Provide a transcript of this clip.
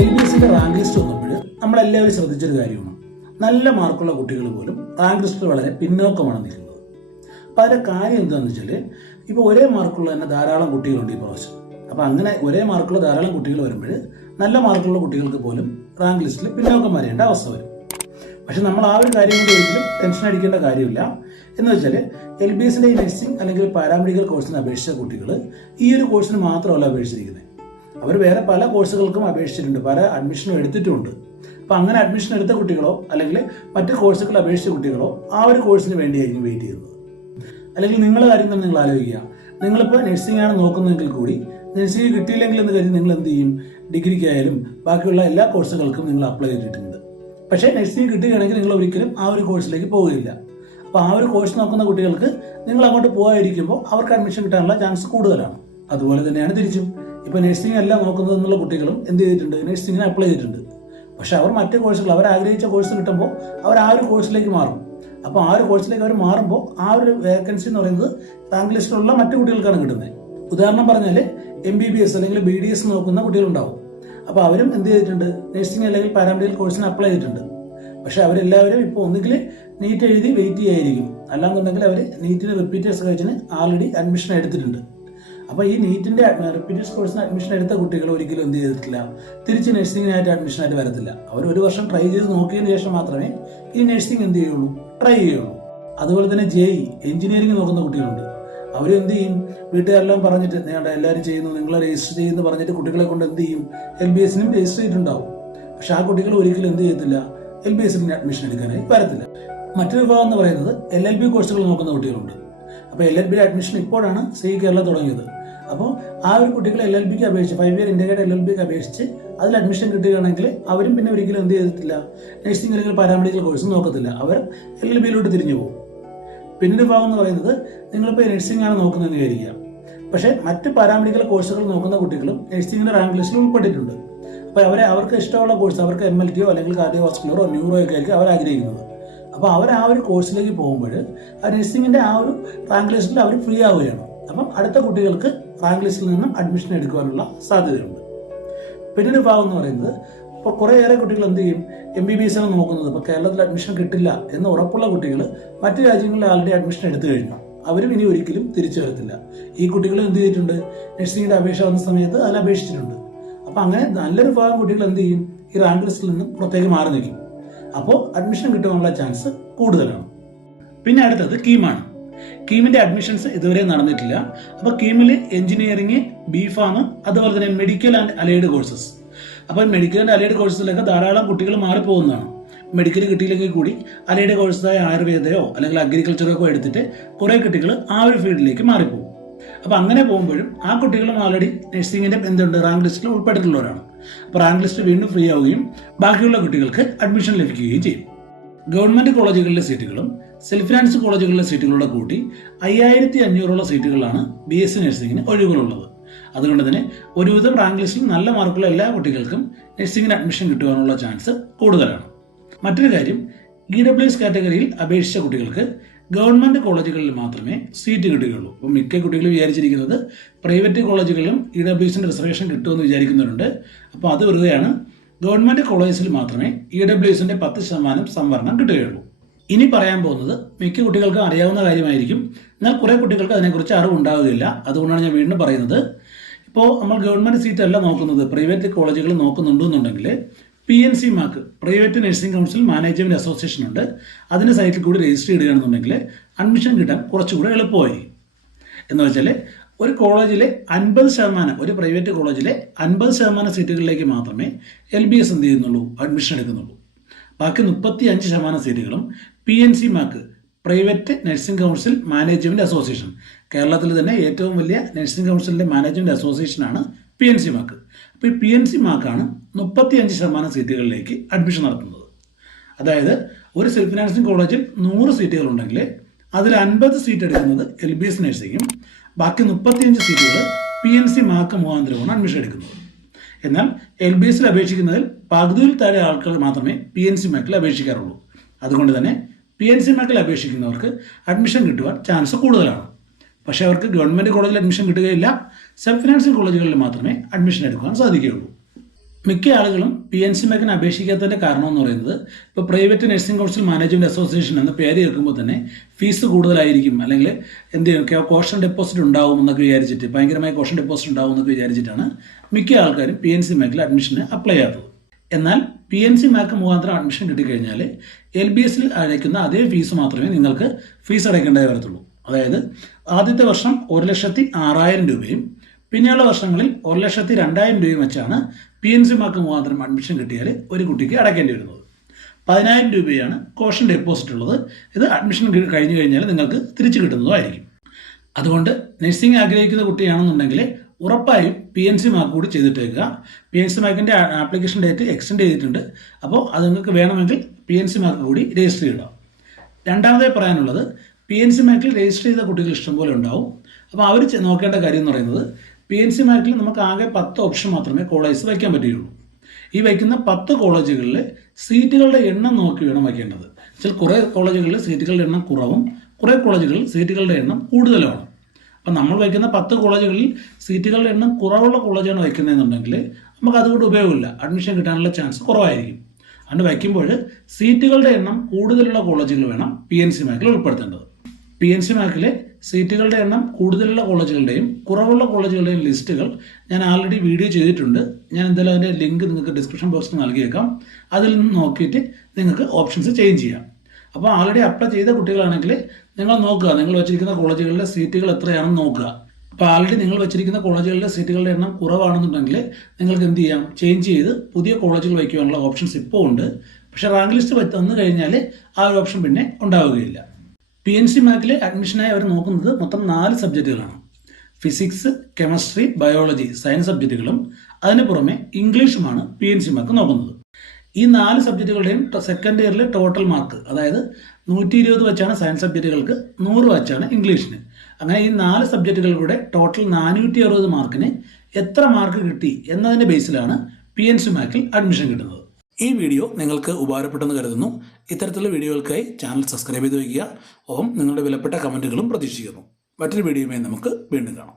LBSന്റെ rank list വന്നപ്പോൾ നമ്മളെല്ലാവരും ശ്രദ്ധിച്ചൊരു കാര്യമാണ്, നല്ല മാർക്കുള്ള കുട്ടികൾ പോലും റാങ്ക് ലിസ്റ്റിൽ വളരെ പിന്നോക്കമാണ് നിൽക്കുന്നത്. അപ്പം അതിൻ്റെ കാര്യം എന്താണെന്ന് വെച്ചാൽ, ഇപ്പോൾ ഒരേ മാർക്കുള്ള തന്നെ ധാരാളം കുട്ടികളുണ്ട് ഈ പ്രാവശ്യം. അപ്പം അങ്ങനെ ഒരേ മാർക്കുള്ള ധാരാളം കുട്ടികൾ വരുമ്പോൾ നല്ല മാർക്കുള്ള കുട്ടികൾക്ക് പോലും റാങ്ക് ലിസ്റ്റിൽ പിന്നോക്കം വരേണ്ട അവസ്ഥ വരും. പക്ഷെ നമ്മൾ ആ ഒരു കാര്യം കൊണ്ട് ഒരിക്കലും ടെൻഷൻ അടിക്കേണ്ട കാര്യമില്ല. എന്ന് വെച്ചാൽ LBSന്റെ ഈ നഴ്സിംഗ് അല്ലെങ്കിൽ പാരാമെഡിക്കൽ കോഴ്സിന് അപേക്ഷിച്ച കുട്ടികൾ ഈ ഒരു കോഴ്സിന് മാത്രമല്ല അപേക്ഷിച്ചിരിക്കുന്നത്. അവർ വേറെ പല കോഴ്സുകൾക്കും അപേക്ഷിച്ചിട്ടുണ്ട്, പല അഡ്മിഷനും എടുത്തിട്ടുമുണ്ട്. അപ്പം അങ്ങനെ അഡ്മിഷൻ എടുത്ത കുട്ടികളോ അല്ലെങ്കിൽ മറ്റ് കോഴ്സുകൾ അപേക്ഷിച്ച കുട്ടികളോ ആ ഒരു കോഴ്സിന് വേണ്ടിയായിരിക്കും വെയിറ്റ് ചെയ്യുന്നത്. അല്ലെങ്കിൽ നിങ്ങളുടെ കാര്യം തന്നെ നിങ്ങൾ ആലോചിക്കുക, നിങ്ങളിപ്പോൾ നഴ്സിംഗ് ആണ് നോക്കുന്നതെങ്കിൽ കൂടി നഴ്സിംഗ് കിട്ടിയില്ലെങ്കിൽ എന്ന് കരുതി നിങ്ങൾ എന്ത് ചെയ്യും? ഡിഗ്രിക്കായാലും ബാക്കിയുള്ള എല്ലാ കോഴ്സുകൾക്കും നിങ്ങൾ അപ്ലൈ ചെയ്തിട്ടുണ്ട്. പക്ഷേ നഴ്സിംഗ് കിട്ടുകയാണെങ്കിൽ നിങ്ങൾ ഒരിക്കലും ആ ഒരു കോഴ്സിലേക്ക് പോവുകയില്ല. അപ്പോൾ ആ ഒരു കോഴ്സ് നോക്കുന്ന കുട്ടികൾക്ക് നിങ്ങൾ അങ്ങോട്ട് പോകാതിരിക്കുമ്പോൾ അവർക്ക് അഡ്മിഷൻ കിട്ടാനുള്ള ചാൻസ് കൂടുതലാണ്. അതുപോലെ തന്നെയാണ് തിരിച്ചും. ഇപ്പോൾ നഴ്സിംഗ് അല്ല നോക്കുന്നതെന്നുള്ള കുട്ടികളും എന്ത് ചെയ്തിട്ടുണ്ട്? നഴ്സിംഗിന് അപ്ലൈ ചെയ്തിട്ടുണ്ട്. പക്ഷെ അവർ മറ്റ് കോഴ്സുകൾ, അവർ ആഗ്രഹിച്ച കോഴ്സ് കിട്ടുമ്പോൾ അവർ ആ ഒരു കോഴ്സിലേക്ക് മാറും. അപ്പോൾ ആ ഒരു കോഴ്സിലേക്ക് അവർ മാറുമ്പോൾ ആ ഒരു വേക്കൻസി എന്ന് പറയുന്നത് റാങ്ക് ലിസ്റ്റിലുള്ള മറ്റു കുട്ടികൾക്കാണ് കിട്ടുന്നത്. ഉദാഹരണം പറഞ്ഞാൽ MBBS അല്ലെങ്കിൽ BDS നോക്കുന്ന കുട്ടികളുണ്ടാവും. അപ്പോൾ അവരും എന്ത് ചെയ്തിട്ടുണ്ട്? നഴ്സിംഗ് അല്ലെങ്കിൽ പാരാമെഡിക്കൽ കോഴ്സിന് അപ്ലൈ ചെയ്തിട്ടുണ്ട്. പക്ഷെ അവരെല്ലാവരും ഇപ്പോൾ ഒന്നുകിൽ നീറ്റ് എഴുതി വെയിറ്റ് ചെയ്യായിരിക്കും, അല്ലാന്നുണ്ടെങ്കിൽ അവർ നീറ്റിന് റിപ്പീറ്റേഴ്സ് കഴിച്ചിന് ആൾറെഡി അഡ്മിഷൻ എടുത്തിട്ടുണ്ട്. അപ്പോൾ ഈ നീറ്റിന്റെ റിപ്പീറ്റേഴ്സ് കോഴ്സിന് അഡ്മിഷൻ എടുത്ത കുട്ടികൾ ഒരിക്കലും എന്ത് ചെയ്തിട്ടില്ല? തിരിച്ച് നഴ്സിംഗിനായിട്ട് അഡ്മിഷനായിട്ട് വരത്തില്ല. അവർ ഒരു വർഷം ട്രൈ ചെയ്ത് നോക്കിയതിന് ശേഷം മാത്രമേ ഈ നഴ്സിംഗ് എന്ത് ചെയ്യുള്ളൂ? ട്രൈ ചെയ്യുള്ളൂ. അതുപോലെ തന്നെ JEE എഞ്ചിനീയറിംഗ് നോക്കുന്ന കുട്ടികളുണ്ട്. അവർ എന്ത് ചെയ്യും? വീട്ടുകാരെല്ലാം പറഞ്ഞിട്ട് നിങ്ങളുടെ എല്ലാവരും ചെയ്യുന്നു, നിങ്ങളെ രജിസ്റ്റർ ചെയ്യുന്നു പറഞ്ഞിട്ട് കുട്ടികളെ കൊണ്ട് എന്ത് ചെയ്യും? LBSനും രജിസ്റ്റർ ചെയ്തിട്ടുണ്ടാവും. പക്ഷെ ആ കുട്ടികൾ ഒരിക്കലും എന്ത് ചെയ്യത്തില്ല? LBSന് അഡ്മിഷൻ എടുക്കാനായി വരത്തില്ല. മറ്റൊരു വിഭാഗം എന്ന് പറയുന്നത് LLB കോഴ്സുകൾ നോക്കുന്ന കുട്ടികളുണ്ട്. അപ്പോൾ LLB അഡ്മിഷൻ ഇപ്പോഴാണ് കേരള തുടങ്ങിയത്. അപ്പോൾ ആ ഒരു കുട്ടികൾ LLBക്ക് അപേക്ഷിച്ച് 5 ഇയർ ഇന്റഗ്രേറ്റഡ് LLBക്ക് അപേക്ഷിച്ച് അതിൽ അഡ്മിഷൻ കിട്ടുകയാണെങ്കിൽ അവരും പിന്നെ ഒരിക്കലും എന്ത് ചെയ്തിട്ടില്ല? നഴ്സിംഗ് അല്ലെങ്കിൽ പാരാമെഡിക്കൽ കോഴ്സ് നോക്കത്തില്ല, അവർ LLBയിലോട്ട് തിരിഞ്ഞു പോകും. പിന്നീട് ഭാഗം എന്ന് പറയുന്നത്, നിങ്ങളിപ്പോൾ നഴ്സിംഗ് ആണ് നോക്കുന്നതെന്ന് വിചാരിക്കുക. പക്ഷേ മറ്റ് പാരാമെഡിക്കൽ കോഴ്സുകൾ നോക്കുന്ന കുട്ടികളും നഴ്സിംഗിന്റെ റാങ്ക് ലിസ്റ്റിൽ ഉൾപ്പെട്ടിട്ടുണ്ട്. അപ്പോൾ അവർക്ക് ഇഷ്ടമുള്ള കോഴ്സ്, അവർക്ക് MLTയോ അല്ലെങ്കിൽ കാർഡിയോവാസ്കുലറോ ന്യൂറോ ഒക്കെ ആയിരിക്കും അവർ ആഗ്രഹിക്കുന്നത്. അപ്പോൾ അവർ ആ ഒരു കോഴ്സിലേക്ക് പോകുമ്പോൾ ആ നഴ്സിംഗിന്റെ ആ ഒരു റാങ്ക് ലിസ്റ്റിൽ അവർ ഫ്രീ ആവുകയാണ്. അപ്പം അടുത്ത കുട്ടികൾക്ക് റാങ്ക് ലിസ്റ്റിൽ നിന്നും അഡ്മിഷൻ എടുക്കുവാനുള്ള സാധ്യതയുണ്ട്. പിന്നീട് ഭാഗം എന്ന് പറയുന്നത്, ഇപ്പോൾ കുറേയേറെ കുട്ടികൾ എന്ത് ചെയ്യും? MBBS ആണ് നോക്കുന്നത്, ഇപ്പോൾ കേരളത്തിൽ അഡ്മിഷൻ കിട്ടില്ല എന്ന് ഉറപ്പുള്ള കുട്ടികൾ മറ്റു രാജ്യങ്ങളിൽ ആൾറെഡി അഡ്മിഷൻ എടുത്തു കഴിഞ്ഞു. അവരും ഇനി ഒരിക്കലും തിരിച്ചു വരത്തില്ല. ഈ കുട്ടികൾ എന്ത് ചെയ്തിട്ടുണ്ട്? നഴ്സിംഗിന്റെ അപേക്ഷ വന്ന സമയത്ത് അതിൽ അപേക്ഷിച്ചിട്ടുണ്ട്. അപ്പം അങ്ങനെ നല്ലൊരു ഭാഗം കുട്ടികൾ എന്ത് ചെയ്യും? ഈ റാങ്ക് ലിസ്റ്റിൽ നിന്നും പുറത്തേക്ക് മാറി നിൽക്കും. അപ്പോൾ അഡ്മിഷൻ കിട്ടാനുള്ള ചാൻസ് കൂടുതലാണ്. പിന്നെ അടുത്തത് കീമാണ്. കീമിന്റെ അഡ്മിഷൻസ് ഇതുവരെ നടന്നിട്ടില്ല. അപ്പോൾ കീമിൽ എഞ്ചിനീയറിംഗ്, BPharm, അതുപോലെ തന്നെ മെഡിക്കൽ ആൻഡ് അലൈഡ് കോഴ്സസ്. അപ്പോൾ മെഡിക്കൽ ആൻഡ് അലൈഡ് കോഴ്സസിലൊക്കെ ധാരാളം കുട്ടികൾ മാറിപ്പോകുന്നതാണ്. മെഡിക്കൽ കിട്ടിയില്ലെങ്കിൽ കൂടി അലൈഡ് കോഴ്സായ ആയുർവേദയോ അല്ലെങ്കിൽ അഗ്രികൾച്ചറോ എടുത്തിട്ട് കുറേ കുട്ടികൾ ആ ഒരു ഫീൽഡിലേക്ക് മാറിപ്പോകും. അപ്പോൾ അങ്ങനെ പോകുമ്പോഴും ആ കുട്ടികളും ആൾറെഡി നഴ്സിംഗിന്റെ എന്തുണ്ട്? റാങ്ക് ലിസ്റ്റിൽ ഉൾപ്പെട്ടിട്ടുള്ളവരാണ്. അപ്പോൾ റാങ്ക് ലിസ്റ്റ് വീണ്ടും ഫ്രീ ആവുകയും ബാക്കിയുള്ള കുട്ടികൾക്ക് അഡ്മിഷൻ ലഭിക്കുകയും ചെയ്യും. ഗവൺമെന്റ് കോളേജുകളിലെ സീറ്റുകളും സെൽഫ് ഫിനാൻസ് കോളേജുകളിലെ സീറ്റുകളുടെ കൂട്ടി 5500 സീറ്റുകളാണ് BSc നഴ്സിംഗിന് ഒഴിവുകളുള്ളത്. അതുകൊണ്ട് തന്നെ ഒരുവിധം റാങ്ക് ലിസ്റ്റിൽ നല്ല മാർക്കുള്ള എല്ലാ കുട്ടികൾക്കും നഴ്സിംഗിന് അഡ്മിഷൻ കിട്ടുവാനുള്ള ചാൻസ് കൂടുതലാണ്. മറ്റൊരു കാര്യം, EWS കാറ്റഗറിയിൽ അപേക്ഷിച്ച കുട്ടികൾക്ക് ഗവൺമെന്റ് കോളേജുകളിൽ മാത്രമേ സീറ്റ് കിട്ടുകയുള്ളൂ. അപ്പോൾ മിക്ക കുട്ടികളും വിചാരിച്ചിരിക്കുന്നത് പ്രൈവറ്റ് കോളേജുകളിലും EWSന്റെ റിസർവേഷൻ കിട്ടുമെന്ന് വിചാരിക്കുന്നവരുണ്ട്. അപ്പോൾ അത് വെറുതെയാണ്. ഗവൺമെന്റ് കോളേജിൽ മാത്രമേ EWSന്റെ 10% സംവരണം കിട്ടുകയുള്ളൂ. ഇനി പറയാൻ പോകുന്നത് മിക്ക കുട്ടികൾക്കും അറിയാവുന്ന കാര്യമായിരിക്കും, എന്നാൽ കുറെ കുട്ടികൾക്ക് അതിനെക്കുറിച്ച് അറിവുണ്ടാവുകയില്ല. അതുകൊണ്ടാണ് ഞാൻ വീണ്ടും പറയുന്നത്. ഇപ്പോൾ നമ്മൾ ഗവൺമെന്റ് സീറ്റ് അല്ല നോക്കുന്നത്, പ്രൈവറ്റ് കോളേജുകൾ നോക്കുന്നുണ്ടെന്നുണ്ടെങ്കിൽ PNC mark, private nursing council management association ഉണ്ട്. അതിന്റെ സൈറ്റിൽ കൂടി രജിസ്റ്റർ ചെയ്യുകയാണെന്നുണ്ടെങ്കിൽ അഡ്മിഷൻ കിട്ടാൻ കുറച്ചുകൂടി എളുപ്പമായിരിക്കും. എന്ന് വെച്ചാൽ ഒരു കോളേജിലെ 50%, ഒരു പ്രൈവറ്റ് കോളേജിലെ 50% സീറ്റുകളിലേക്ക് മാത്രമേ LBS എന്ത് ചെയ്യുന്നുള്ളൂ? അഡ്മിഷൻ എടുക്കുന്നുള്ളൂ. ബാക്കി 35% സീറ്റുകളും PNC mark, private nursing council management association. കേരളത്തിൽ തന്നെ ഏറ്റവും വലിയ നഴ്സിംഗ് കൗൺസിലിന്റെ മാനേജ്മെന്റ് അസോസിയേഷനാണ് PNC മാർക്ക്. അപ്പോൾ ഈ PNC മാർക്കാണ് 35% സീറ്റുകളിലേക്ക് അഡ്മിഷൻ നടത്തുന്നത്. അതായത് ഒരു സെൽഫ് ഫിനാൻസിംഗ് കോളേജിൽ 100 സീറ്റുകൾ ഉണ്ടെങ്കിൽ അതിൽ 50 സീറ്റ് എടുക്കുന്നത് LBS നഴ്സിംഗും ബാക്കി 35 സീറ്റുകൾ PNC മാർക്ക് മുഖാന്തരമാണ് അഡ്മിഷൻ എടുക്കുന്നത്. എന്നാൽ LBSൽ അപേക്ഷിക്കുന്നതിൽ പകുതിയിൽ താഴെ ആൾക്കാർ മാത്രമേ PNC മാർക്കിൽ അപേക്ഷിക്കാറുള്ളൂ. അതുകൊണ്ട് തന്നെ PNC മാർക്കിൽ അപേക്ഷിക്കുന്നവർക്ക് അഡ്മിഷൻ കിട്ടുവാൻ ചാൻസ് കൂടുതലാണ്. പക്ഷേ അവർക്ക് ഗവൺമെന്റ് കോളേജിൽ അഡ്മിഷൻ കിട്ടുകയില്ല, സെൽഫ് ഫിനാൻസിംഗ് കോളേജുകളിൽ മാത്രമേ അഡ്മിഷൻ എടുക്കാൻ സാധിക്കുകയുള്ളൂ. മിക്ക ആളുകളും PNC മാക്കിന് അപേക്ഷിക്കാത്തതിൻ്റെ കാരണം എന്ന് പറയുന്നത് ഇപ്പോൾ private nursing council management association എന്ന പേര് കേൾക്കുമ്പോൾ തന്നെ ഫീസ് കൂടുതലായിരിക്കും, അല്ലെങ്കിൽ എന്ത് ചെയ്യും കോഷൻ ഡെപ്പോസിറ്റ് ഉണ്ടാവും എന്നൊക്കെ വിചാരിച്ചിട്ട്, ഭയങ്കരമായ കോഷൻ ഡെപ്പോസിറ്റ് ഉണ്ടാവും എന്നൊക്കെ വിചാരിച്ചിട്ടാണ് മിക്ക ആൾക്കാരും PNC മാക്കിൽ അഡ്മിഷന് അപ്ലൈ ചെയ്യാത്തത്. എന്നാൽ PNC മാക്ക് മുഖാന്തരം അഡ്മിഷൻ കിട്ടിക്കഴിഞ്ഞാൽ LBSൽ അടയ്ക്കുന്ന അതേ ഫീസ് മാത്രമേ നിങ്ങൾക്ക് ഫീസ് അടയ്ക്കേണ്ടതായി വരത്തുള്ളൂ. അതായത് ആദ്യത്തെ വർഷം 1,06,000 രൂപയും പിന്നെയുള്ള വർഷങ്ങളിൽ 1,02,000 രൂപയും വെച്ചാണ് PNC മാർക്ക് മുഖാന്തരം അഡ്മിഷൻ കിട്ടിയാൽ ഒരു കുട്ടിക്ക് അടയ്ക്കേണ്ടി വരുന്നത്. 10,000 രൂപയാണ് കോഷൻ ഡെപ്പോസിറ്റ് ഉള്ളത്. ഇത് അഡ്മിഷൻ കഴിഞ്ഞു കഴിഞ്ഞാൽ നിങ്ങൾക്ക് തിരിച്ചു കിട്ടുന്നതുമായിരിക്കും. അതുകൊണ്ട് നഴ്സിംഗ് ആഗ്രഹിക്കുന്ന കുട്ടിയാണെന്നുണ്ടെങ്കിൽ ഉറപ്പായും PNC മാർക്ക് കൂടി ചെയ്തിട്ടേക്കുക. PNC മാർക്കിൻ്റെ ആപ്ലിക്കേഷൻ ഡേറ്റ് എക്സ്റ്റെൻഡ് ചെയ്തിട്ടുണ്ട്. അപ്പോൾ അത് നിങ്ങൾക്ക് വേണമെങ്കിൽ PNC മാർക്ക് കൂടി രജിസ്റ്റർ ചെയ്യുക. രണ്ടാമതായി പറയാനുള്ളത്, PNC മാർക്കിൽ രജിസ്റ്റർ ചെയ്ത കുട്ടികൾ ഇഷ്ടംപോലെ ഉണ്ടാവും. അപ്പോൾ അവർ നോക്കേണ്ട കാര്യം എന്ന് പറയുന്നത്, PNC മാർക്കിൽ നമുക്ക് ആകെ 10 ഓപ്ഷൻ മാത്രമേ കോളേജസ് വയ്ക്കാൻ പറ്റുകയുള്ളൂ. ഈ വയ്ക്കുന്ന 10 കോളേജുകളിൽ സീറ്റുകളുടെ എണ്ണം നോക്കി വേണം വയ്ക്കേണ്ടത്. ചില കുറേ കോളേജുകളിൽ സീറ്റുകളുടെ എണ്ണം കുറവും, കുറേ കോളേജുകളിൽ സീറ്റുകളുടെ എണ്ണം കൂടുതലുമാണ്. അപ്പം നമ്മൾ വയ്ക്കുന്ന 10 കോളേജുകളിൽ സീറ്റുകളുടെ എണ്ണം കുറവുള്ള കോളേജാണ് വയ്ക്കുന്നതെന്നുണ്ടെങ്കിൽ നമുക്ക് അതുകൊണ്ട് ഉപയോഗമില്ല, അഡ്മിഷൻ കിട്ടാനുള്ള ചാൻസ് കുറവായിരിക്കും. അതുകൊണ്ട് വയ്ക്കുമ്പോൾ സീറ്റുകളുടെ എണ്ണം കൂടുതലുള്ള കോളേജുകൾ വേണം PNC മാർക്കിൽ ഉൾപ്പെടുത്തേണ്ടത്. PNC മാർക്കിലെ സീറ്റുകളുടെ എണ്ണം കൂടുതലുള്ള കോളേജുകളുടെയും കുറവുള്ള കോളേജുകളുടെയും ലിസ്റ്റുകൾ ഞാൻ ആൾറെഡി വീഡിയോ ചെയ്തിട്ടുണ്ട്. ഞാൻ എന്തായാലും അതിൻ്റെ ലിങ്ക് നിങ്ങൾക്ക് ഡിസ്ക്രിപ്ഷൻ ബോക്സിൽ നൽകിയേക്കാം. അതിൽ നിന്ന് നോക്കിയിട്ട് നിങ്ങൾക്ക് ഓപ്ഷൻസ് ചേഞ്ച് ചെയ്യാം. അപ്പോൾ ആൾറെഡി അപ്ലൈ ചെയ്ത കുട്ടികളാണെങ്കിൽ നിങ്ങൾ നോക്കുക, നിങ്ങൾ വെച്ചിരിക്കുന്ന കോളേജുകളിലെ സീറ്റുകൾ എത്രയാണെന്ന് നോക്കുക. അപ്പോൾ ആൾറെഡി നിങ്ങൾ വെച്ചിരിക്കുന്ന കോളേജുകളിലെ സീറ്റുകളുടെ എണ്ണം കുറവാണെന്നുണ്ടെങ്കിൽ നിങ്ങൾക്ക് എന്ത് ചെയ്യാം, ചേഞ്ച് ചെയ്ത് പുതിയ കോളേജുകൾ വയ്ക്കുവാനുള്ള ഓപ്ഷൻസ് ഇപ്പോൾ ഉണ്ട്. പക്ഷേ റാങ്ക് ലിസ്റ്റ് വന്നു കഴിഞ്ഞാൽ ആ ഒരു ഓപ്ഷൻ പിന്നെ ഉണ്ടാവുകയില്ല. PNC മാർക്കിൽ അഡ്മിഷനായി അവർ നോക്കുന്നത് മൊത്തം 4 സബ്ജക്റ്റുകളാണ്. ഫിസിക്സ്, കെമിസ്ട്രി, ബയോളജി, സയൻസ് സബ്ജക്റ്റുകളും അതിന് പുറമെ ഇംഗ്ലീഷുമാണ് PNC മാർക്ക് നോക്കുന്നത്. ഈ 4 സബ്ജക്റ്റുകളുടെയും സെക്കൻഡ് ഇയറിൽ ടോട്ടൽ മാർക്ക്, അതായത് 120 വെച്ചാണ് സയൻസ് സബ്ജക്റ്റുകൾക്ക്, 100 വെച്ചാണ് ഇംഗ്ലീഷിന്. അങ്ങനെ ഈ 4 സബ്ജക്റ്റുകളുടെ ടോട്ടൽ 460 മാർക്കിന് എത്ര മാർക്ക് കിട്ടി എന്നതിൻ്റെ ബേസിലാണ് PNC മാർക്കിൽ അഡ്മിഷൻ കിട്ടുന്നത്. ഈ വീഡിയോ നിങ്ങൾക്ക് ഉപകാരപ്പെട്ടെന്ന് കരുതുന്നു. ഇത്തരത്തിലുള്ള വീഡിയോകൾക്കായി ചാനൽ സബ്സ്ക്രൈബ് ചെയ്ത് വയ്ക്കുക. ഒപ്പം നിങ്ങളുടെ വിലപ്പെട്ട കമൻറ്റുകളും പ്രതീക്ഷിക്കുന്നു. മറ്റൊരു വീഡിയോയുമായി നമുക്ക് വീണ്ടും കാണാം.